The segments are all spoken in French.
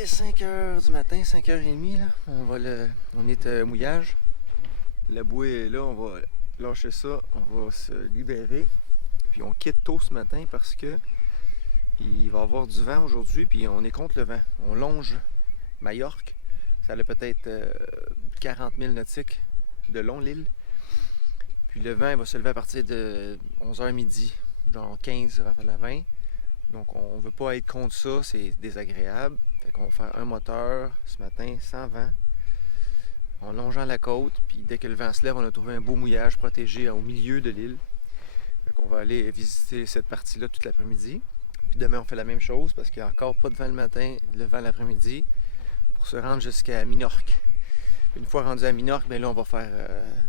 est 5h du matin, 5h30 là. On est à mouillage. La bouée est là, on va lâcher ça, on va se libérer. Puis on quitte tôt ce matin parce que il va y avoir du vent aujourd'hui, puis on est contre le vent. On longe Majorque. Ça a peut-être 40 000 nautiques de long l'île. Puis le vent il va se lever à partir de 11h midi, genre 15 à la 20. Donc on ne veut pas être contre ça, c'est désagréable. Fait qu'on va faire un moteur ce matin sans vent, en longeant la côte. Puis dès que le vent se lève, on a trouvé un beau mouillage protégé au milieu de l'île. Fait qu'on va aller visiter cette partie-là toute l'après-midi. Puis demain, on fait la même chose parce qu'il n'y a encore pas de vent le matin, le vent l'après-midi, pour se rendre jusqu'à Minorque. Une fois rendu à Minorque, bien là, on va faire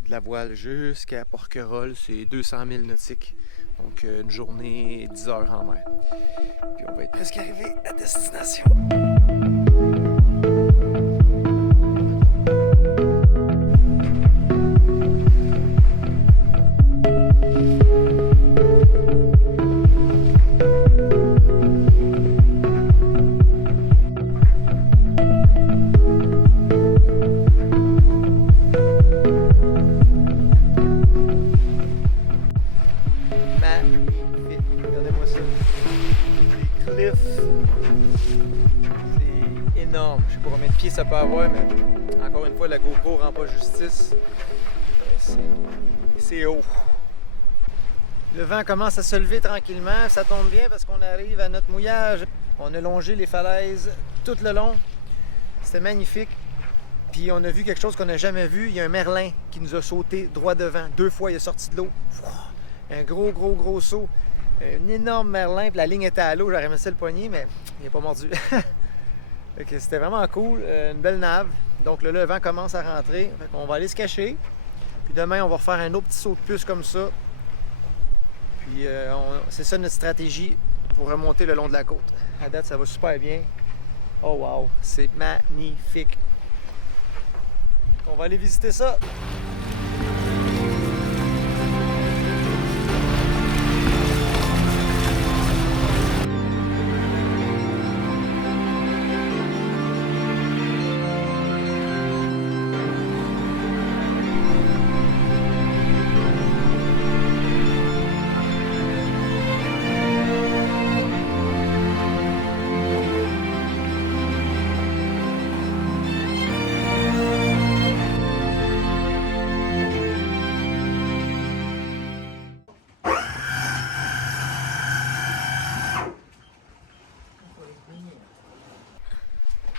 de la voile jusqu'à Porquerolles. C'est 200 000 nautiques. Donc une journée, 10 heures en mer. Puis on va être presque arrivé à destination. C'est énorme. Je sais pas combien de pieds ça peut avoir, mais encore une fois, la GoPro rend pas justice. C'est haut. Le vent commence à se lever tranquillement. Ça tombe bien parce qu'on arrive à notre mouillage. On a longé les falaises tout le long. C'était magnifique. Puis on a vu quelque chose qu'on n'a jamais vu. Il y a un merlin qui nous a sauté droit devant. 2 fois, il est sorti de l'eau. Un gros saut. Un énorme merlin, puis la ligne était à l'eau, j'aurais aimé ça le poignet, mais il n'est pas mordu. C'était vraiment cool, une belle nave. Donc là, le vent commence à rentrer, on va aller se cacher. Puis demain, on va refaire un autre petit saut de puce comme ça. Puis c'est ça notre stratégie pour remonter le long de la côte. À date, ça va super bien. Oh wow, c'est magnifique. On va aller visiter ça.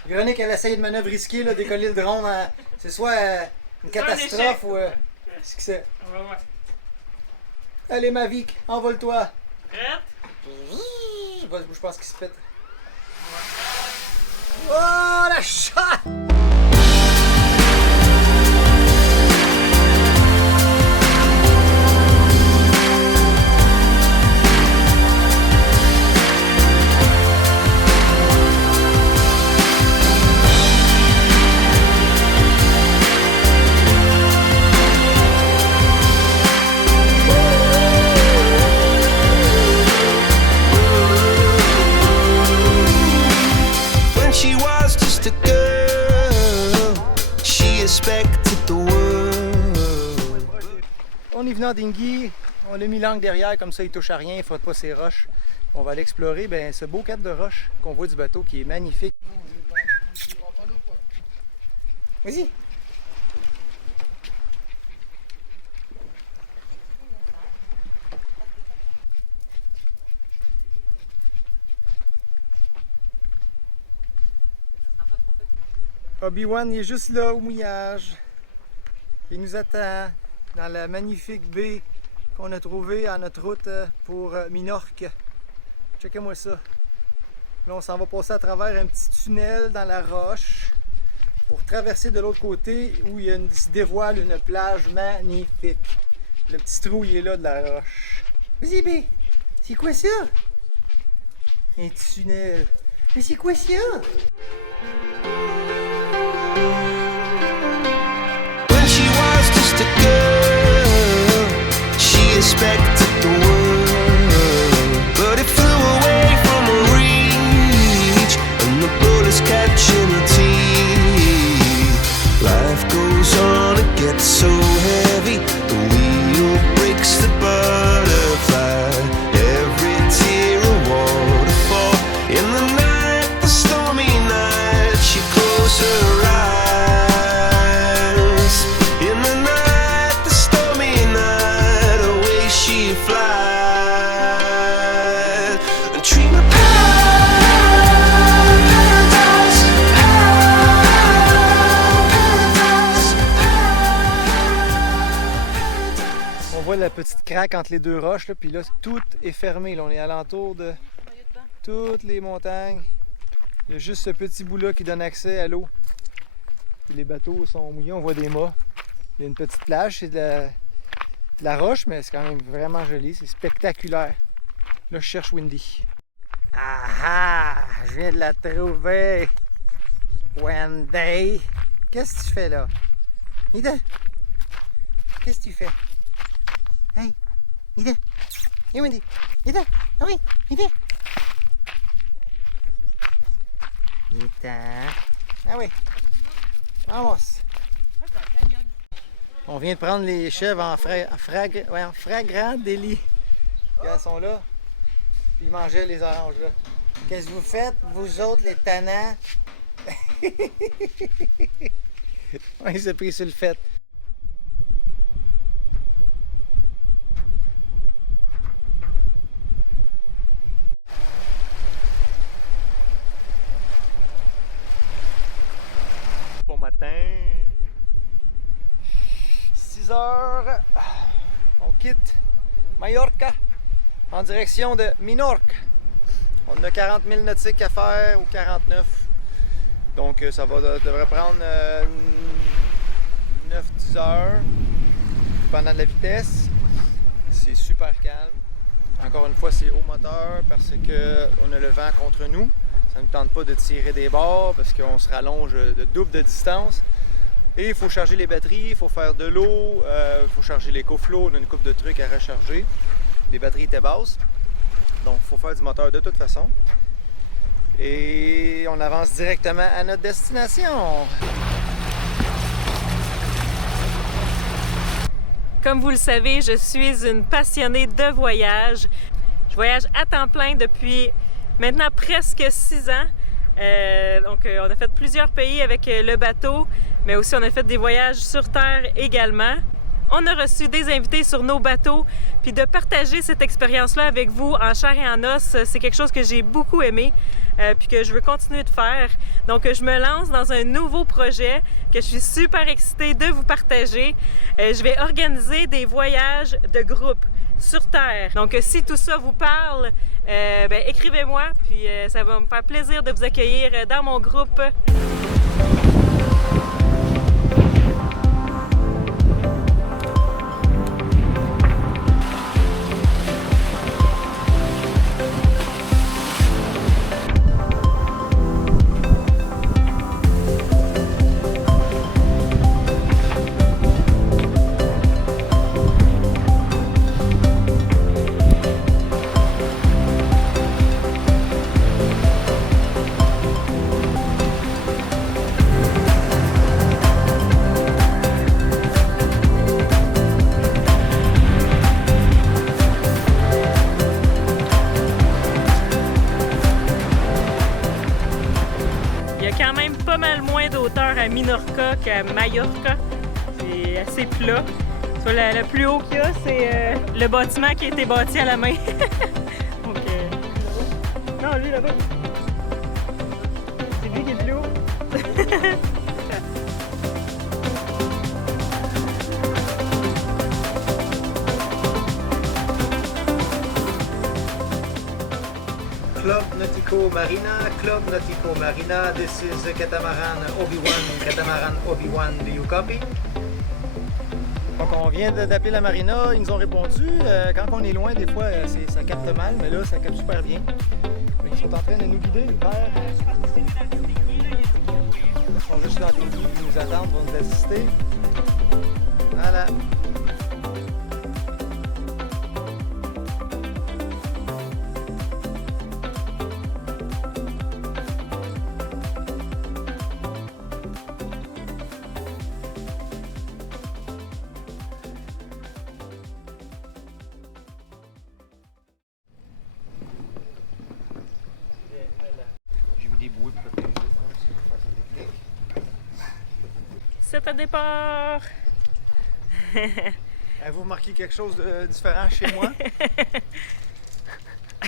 Véronique, elle essaye de manœuvre risquée, là, décoller le drone. C'est soit une catastrophe ou... Qu'est-ce que c'est? On va voir. Allez, Mavic, envole-toi. Prête? Je pense qu'il se pète. Oh, la chatte! On est venu en dinghy, on a mis l'angle derrière, comme ça il touche à rien, il ne frotte pas ses roches. On va aller explorer ce beau cap de roches qu'on voit du bateau qui est magnifique. Vas-y! Obi-Wan il est juste là au mouillage. Il nous attend dans la magnifique baie qu'on a trouvée à notre route pour Minorque. Checkez-moi ça. Là, on s'en va passer à travers un petit tunnel dans la roche pour traverser de l'autre côté où il se dévoile une plage magnifique. Le petit trou, il est là de la roche. Vas-y, B! C'est quoi ça? Un tunnel. Mais c'est quoi ça? When she was just a girl, she expected the world, but it flew away from her reach, and the bullets catch it's so heavy. The wheel breaks the butterfly. Every tear a waterfall. In the night, the stormy night, she closed her eyes. In the night, the stormy night, away she flies. A dream of paradise, paradise. On voit la petite craque entre les deux roches, là, puis là, tout est fermé. Là. On est alentour de toutes les montagnes. Il y a juste ce petit bout-là qui donne accès à l'eau. Puis les bateaux sont mouillés, on voit des mâts. Il y a une petite plage, c'est de la roche, mais c'est quand même vraiment joli, c'est spectaculaire. Là, je cherche Wendy. Ah ah! Je viens de la trouver! Wendy! Qu'est-ce que tu fais là? Ida! Qu'est-ce que tu fais? Hey! Ida! Hey Wendy! Ida! Ah oui! Ida! Ida! Ah oui! Vamos! On vient de prendre les chèvres en flagrant délit. Elles sont là. Puis ils mangeaient les oranges là. Qu'est-ce que vous faites, vous autres, les tannants? Il s'est pris sur le fait. Bon matin. 6 heures. On quitte Mallorca en direction de Minorque. On a 40 000 nautiques à faire ou 49. Donc ça devrait prendre 9-10 heures pendant de la vitesse. C'est super calme. Encore une fois, c'est au moteur parce qu'on a le vent contre nous. Ça ne nous tente pas de tirer des bords parce qu'on se rallonge de double de distance. Et il faut charger les batteries, il faut faire de l'eau, il faut charger les coflots, on a une couple de trucs à recharger. Les batteries étaient basses, donc il faut faire du moteur de toute façon. Et on avance directement à notre destination. Comme vous le savez, je suis une passionnée de voyage. Je voyage à temps plein depuis maintenant presque 6 ans. On a fait plusieurs pays avec le bateau, mais aussi on a fait des voyages sur terre également. On a reçu des invités sur nos bateaux, puis de partager cette expérience-là avec vous en chair et en os, c'est quelque chose que j'ai beaucoup aimé, puis que je veux continuer de faire. Donc je me lance dans un nouveau projet que je suis super excitée de vous partager. Je vais organiser des voyages de groupe sur Terre. Donc si tout ça vous parle, écrivez-moi, puis ça va me faire plaisir de vous accueillir dans mon groupe. À Minorca qu'à Mallorca. C'est assez plat. Le plus haut qu'il y a, c'est le bâtiment qui a été bâti à la main. Donc, non, lui là-bas. C'est lui qui est plus haut. Club Nautico Marina, Club Nautico Marina. This is catamaran Obi-Wan, do you copy? Donc on vient d'appeler la marina, ils nous ont répondu. Quand on est loin, des fois, ça capte mal, mais là, ça capte super bien. Ils sont en train de nous guider vers... Ils sont juste dans des lits, ils nous attendent pour nous assister. Voilà. bouées protégées. Si on veut faire sa technique. C'est un départ! Avez-vous remarqué quelque chose de différent chez moi?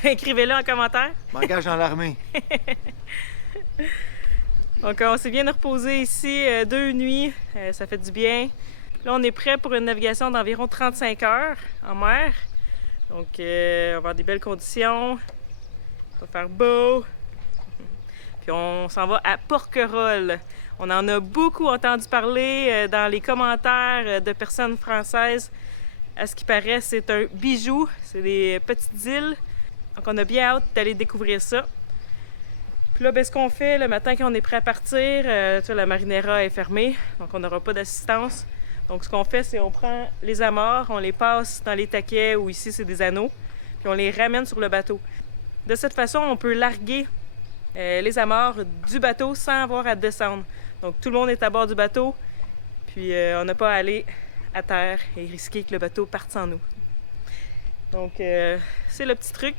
Écrivez-le en commentaire. M'engage dans l'armée. Donc, on s'est bien reposé ici 2 nuits. Ça fait du bien. Là, on est prêt pour une navigation d'environ 35 heures en mer. Donc, on va avoir des belles conditions. Il va faire beau. Puis, on s'en va à Porquerolles. On en a beaucoup entendu parler dans les commentaires de personnes françaises. À ce qui paraît, c'est un bijou. C'est des petites îles. Donc, on a bien hâte d'aller découvrir ça. Puis là, ben, ce qu'on fait le matin quand on est prêt à partir, tu vois, la marinera est fermée, donc on n'aura pas d'assistance. Donc, ce qu'on fait, c'est on prend les amarres, on les passe dans les taquets ou ici, c'est des anneaux, puis on les ramène sur le bateau. De cette façon, on peut larguer les amarres du bateau sans avoir à descendre. Donc, tout le monde est à bord du bateau, puis on n'a pas à aller à terre et risquer que le bateau parte sans nous. Donc, c'est le petit truc.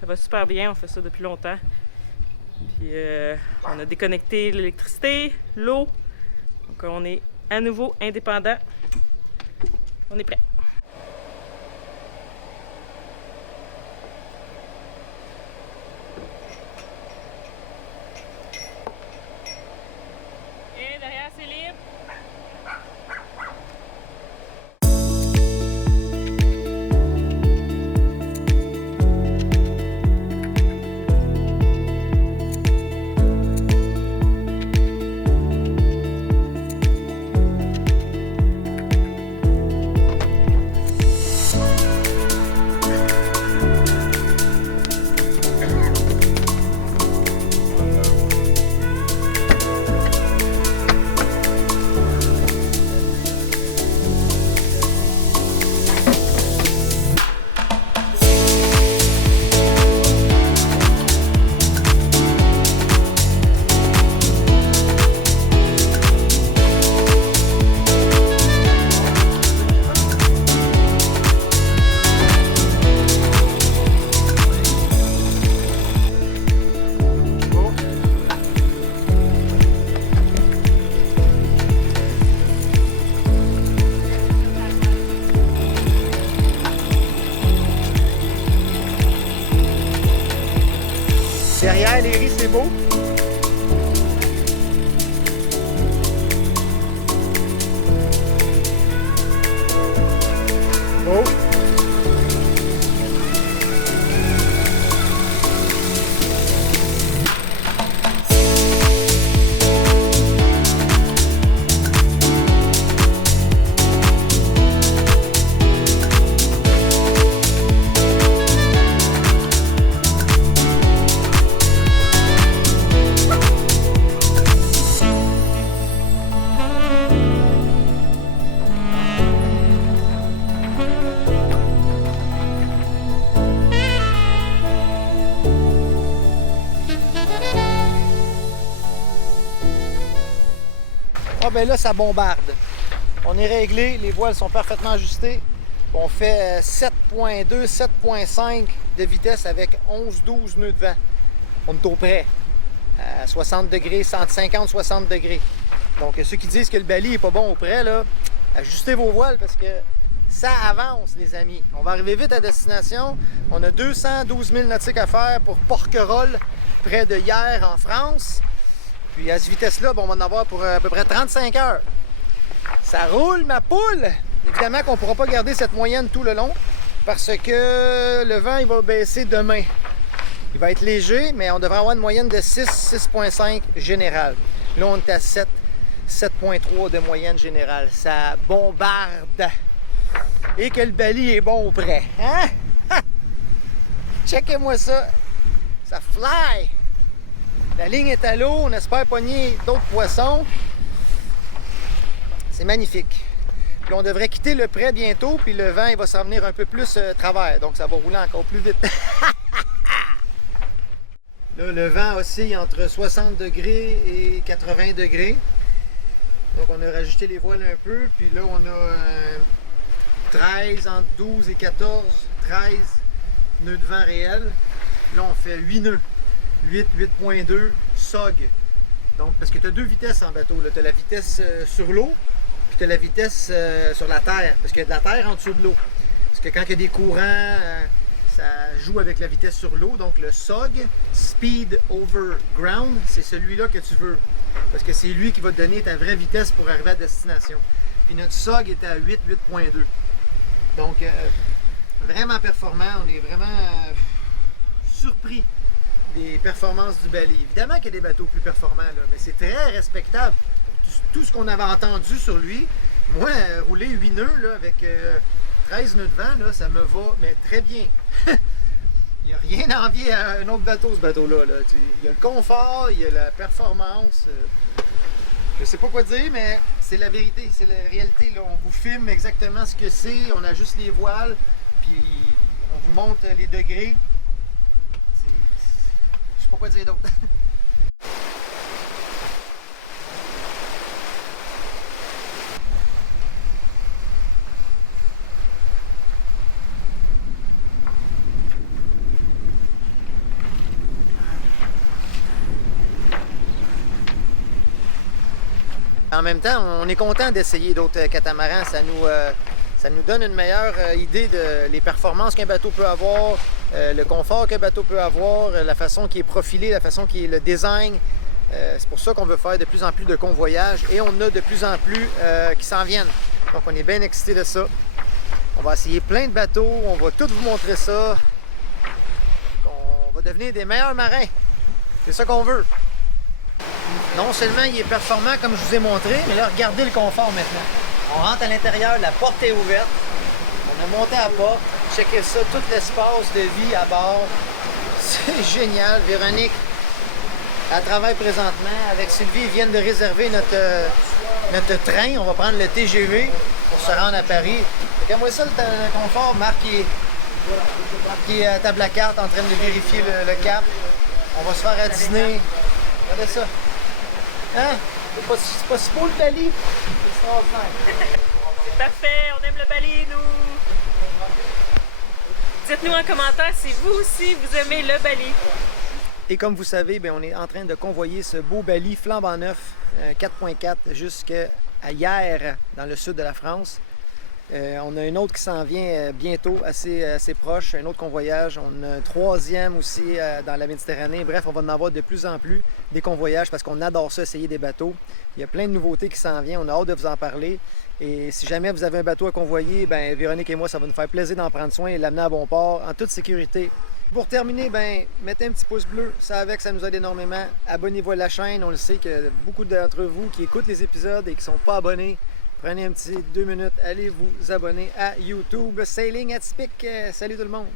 Ça va super bien, on fait ça depuis longtemps. Puis, on a déconnecté l'électricité, l'eau. Donc, on est à nouveau indépendant. On est prêt. Et derrière, c'est libre. Derrière, les riz, c'est beau. Beau. Ah ben là, ça bombarde. On est réglé, les voiles sont parfaitement ajustées. On fait 7.2, 7.5 de vitesse avec 11-12 nœuds de vent. On est au près, à 60 degrés, 50-60 degrés. Donc ceux qui disent que le bali n'est pas bon au près, là, ajustez vos voiles parce que ça avance, les amis. On va arriver vite à destination. On a 212 000 nautiques à faire pour Porquerolles, près de Hyères en France. Puis à cette vitesse-là, bon, on va en avoir pour à peu près 35 heures. Ça roule, ma poule! Évidemment qu'on ne pourra pas garder cette moyenne tout le long parce que le vent il va baisser demain. Il va être léger, mais on devrait avoir une moyenne de 6, 6.5 générale. Là, on est à 7, 7.3 de moyenne générale. Ça bombarde! Et que le bali est bon au près. Hein? Checkez-moi ça! Ça fly! La ligne est à l'eau, on espère pogner d'autres poissons. C'est magnifique. Puis on devrait quitter le près bientôt, puis le vent il va s'en venir un peu plus travers, donc ça va rouler encore plus vite. Là, le vent oscille entre 60 degrés et 80 degrés. Donc on a rajusté les voiles un peu, puis là on a 13, entre 12 et 14, 13 nœuds de vent réels. Là on fait 8 nœuds. 8.2 SOG. Donc, parce que tu as deux vitesses en bateau. Tu as la vitesse sur l'eau, puis tu as la vitesse sur la terre, parce qu'il y a de la terre en dessous de l'eau. Parce que quand il y a des courants, ça joue avec la vitesse sur l'eau. Donc, le SOG, Speed Over Ground, c'est celui-là que tu veux. Parce que c'est lui qui va te donner ta vraie vitesse pour arriver à destination. Puis notre SOG était à 8.2. Donc, vraiment performant. On est vraiment surpris des performances du Bali. Évidemment qu'il y a des bateaux plus performants, là, mais c'est très respectable. Tout ce qu'on avait entendu sur lui, moi, rouler 8 nœuds là, avec 13 nœuds de vent, là, ça me va mais très bien. Il n'y a rien à envier à un autre bateau, ce bateau-là. Là. Il y a le confort, il y a la performance. Je sais pas quoi dire, mais c'est la vérité, c'est la réalité. Là. On vous filme exactement ce que c'est, on ajuste les voiles, puis on vous montre les degrés. Je sais pas quoi dire d'autre. En même temps, on est content d'essayer d'autres catamarans. Ça nous donne une meilleure idée de les performances qu'un bateau peut avoir, le confort qu'un bateau peut avoir, la façon qui est profilée, la façon qui est le design. C'est pour ça qu'on veut faire de plus en plus de convoyages et on a de plus en plus qui s'en viennent. Donc on est bien excités de ça. On va essayer plein de bateaux, on va tout vous montrer ça. On va devenir des meilleurs marins. C'est ça qu'on veut. Non seulement il est performant comme je vous ai montré, mais là, regardez le confort maintenant. On rentre à l'intérieur, la porte est ouverte. On a monté à la porte, checké ça, tout l'espace de vie à bord. C'est génial. Véronique, elle travaille présentement. Avec Sylvie, ils viennent de réserver notre train. On va prendre le TGV pour se rendre à Paris. Regardez-moi ça, le confort. Marc qui est à table à carte en train de vérifier le cap. On va se faire à dîner. Regardez ça. Hein? C'est pas si beau le Bali? C'est extraordinaire. C'est parfait, on aime le Bali, nous! Dites-nous en commentaire si vous aussi vous aimez le Bali. Et comme vous savez, bien, on est en train de convoyer ce beau Bali flambant neuf 4.4 jusqu'à hier dans le sud de la France. On a un autre qui s'en vient bientôt, assez proche, un autre convoyage. On a un troisième aussi dans la Méditerranée. Bref, on va en avoir de plus en plus des convoyages parce qu'on adore ça, essayer des bateaux. Il y a plein de nouveautés qui s'en viennent, on a hâte de vous en parler. Et si jamais vous avez un bateau à convoyer, bien, Véronique et moi, ça va nous faire plaisir d'en prendre soin et l'amener à bon port en toute sécurité. Pour terminer, bien, mettez un petit pouce bleu, ça nous aide énormément. Abonnez-vous à la chaîne, on le sait que beaucoup d'entre vous qui écoutent les épisodes et qui ne sont pas abonnés, prenez un petit 2 minutes, allez vous abonner à YouTube. Sailing at Spic. Salut tout le monde!